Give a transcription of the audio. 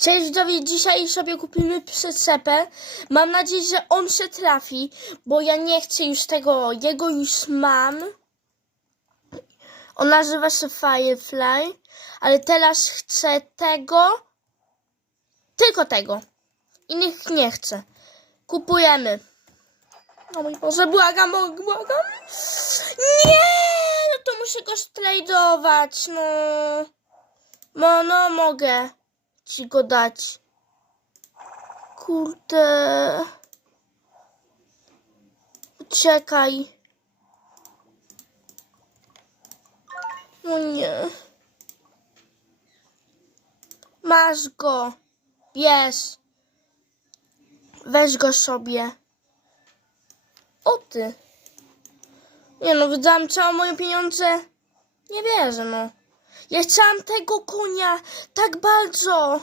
Cześć widzowie, dzisiaj sobie kupimy przyczepę. Mam nadzieję, że on się trafi, bo ja nie chcę już tego, jego już mam. On nazywa się Firefly, ale teraz chcę tego, tylko tego. Innych nie chcę. Kupujemy. O mój Boże, błagam, błagam. Nie! No to muszę go strajdować, no. No, no, mogę ci go dać. Kurde. Czekaj. No nie. Masz go. Bierz. Weź go sobie. O ty. Nie no, wydałam całe moje pieniądze. Nie wierzę, no. Ja chciałam tego konia tak bardzo.